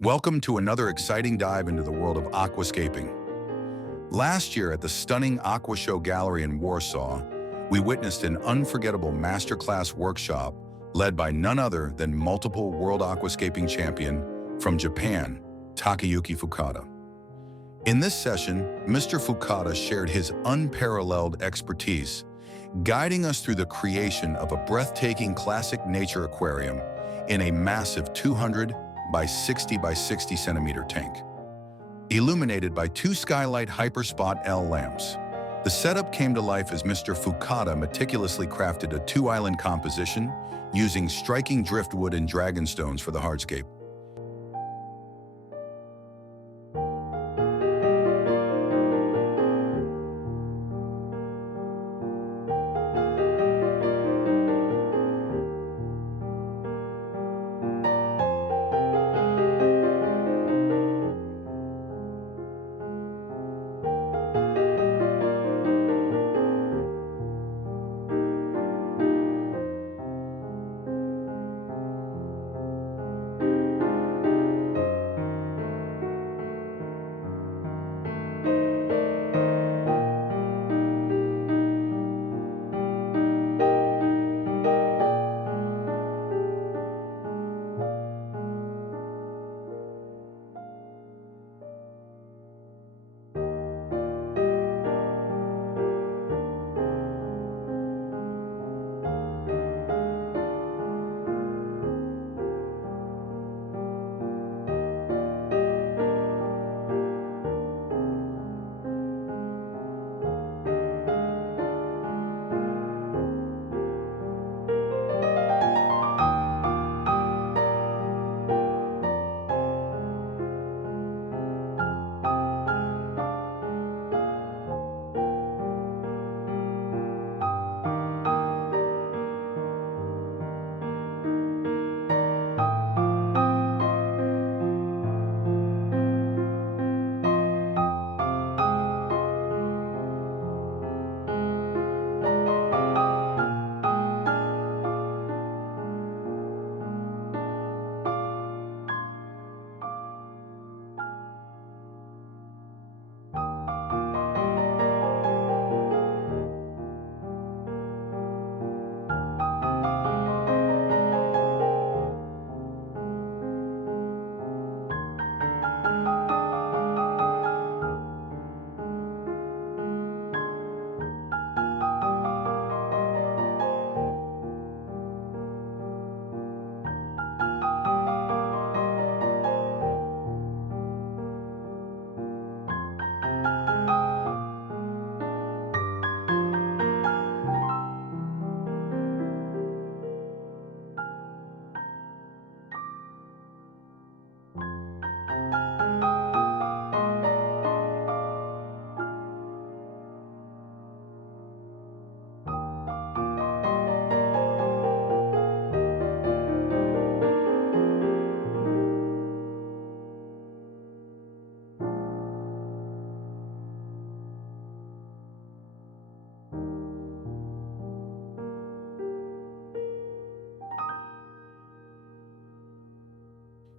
Welcome to another exciting dive into the world of aquascaping. Last year at the stunning Aqua Show gallery in Warsaw, we witnessed an unforgettable masterclass workshop led by none other than multiple world aquascaping champion from Japan, Takayuki Fukada. In this session, Mr. Fukada shared his unparalleled expertise, guiding us through the creation of a breathtaking classic nature aquarium in a massive 200 by 60 by 60 centimeter tank, illuminated by two SKYLIGHT Hyperspot L lamps. The setup came to life as Mr. Fukada meticulously crafted a two-island composition using striking driftwood and dragonstones for the hardscape.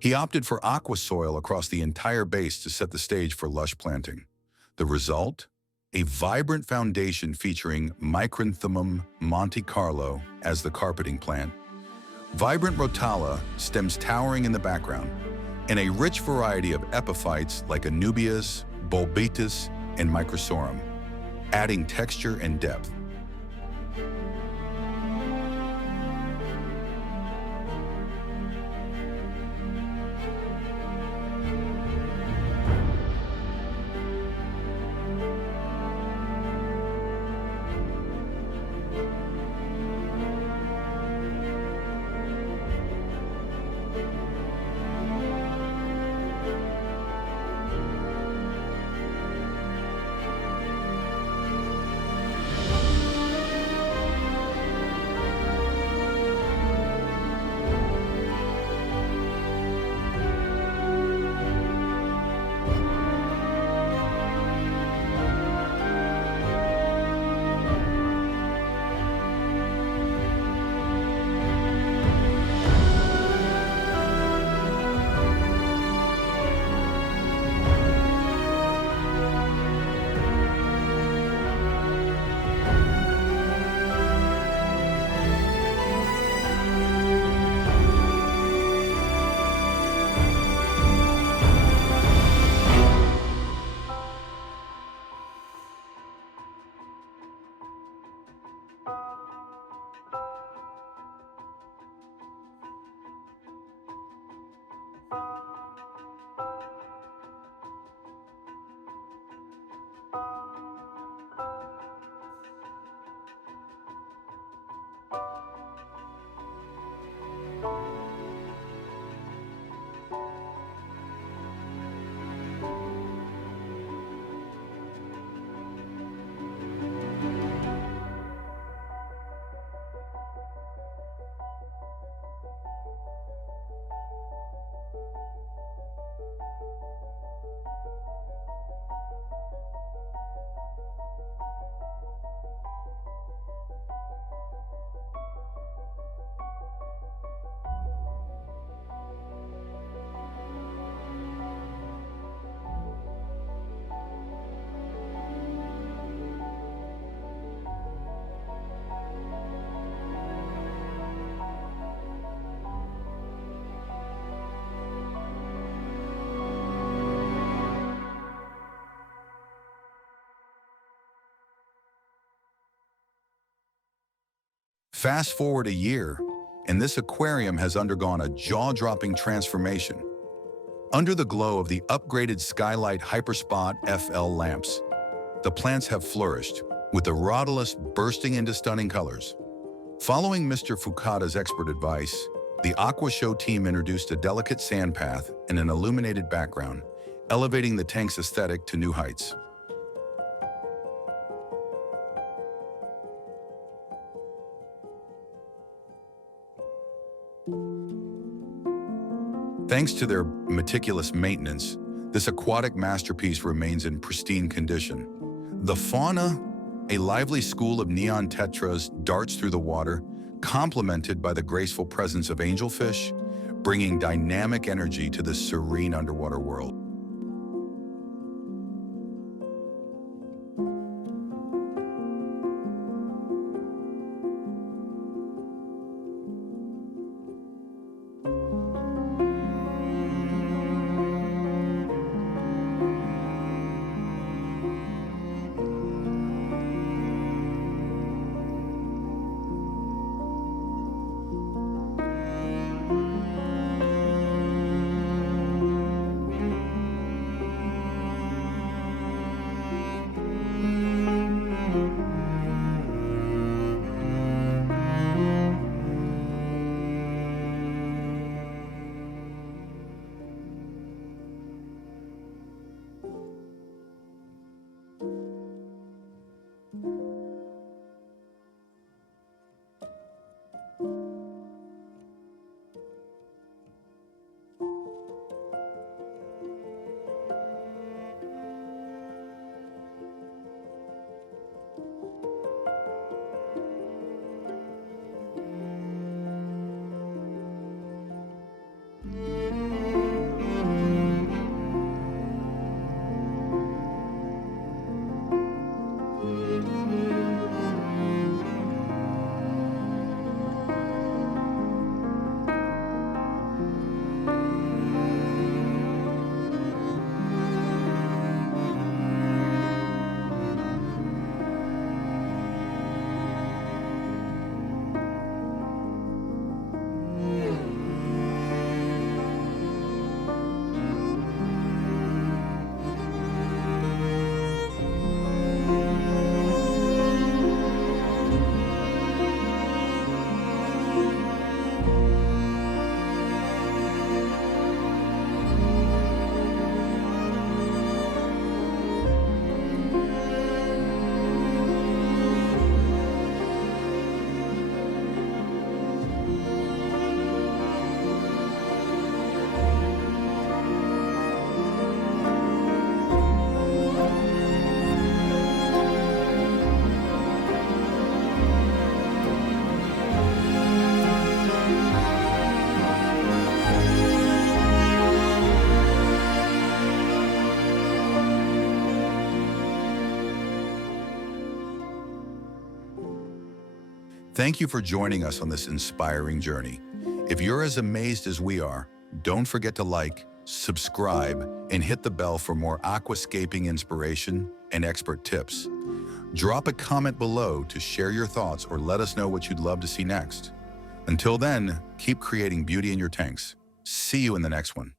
He opted for aqua soil across the entire base to set the stage for lush planting. The result? A vibrant foundation featuring Micranthemum Monte Carlo as the carpeting plant, vibrant Rotala stems towering in the background, and a rich variety of epiphytes like Anubias, Bulbatus, and Microsorum, adding texture and depth. Fast forward a year, and this aquarium has undergone a jaw-dropping transformation. Under the glow of the upgraded SKYLIGHT Hyperspot FL lamps, the plants have flourished, with the Rhododendron bursting into stunning colors. Following Mr. Fukada's expert advice, the Aqua Show team introduced a delicate sand path and an illuminated background, elevating the tank's aesthetic to new heights. Thanks to their meticulous maintenance, this aquatic masterpiece remains in pristine condition. The fauna, a lively school of neon tetras, darts through the water, complemented by the graceful presence of angelfish, bringing dynamic energy to this serene underwater world. Thank you for joining us on this inspiring journey. If you're as amazed as we are, don't forget to like, subscribe, and hit the bell for more aquascaping inspiration and expert tips. Drop a comment below to share your thoughts or let us know what you'd love to see next. Until then, keep creating beauty in your tanks. See you in the next one.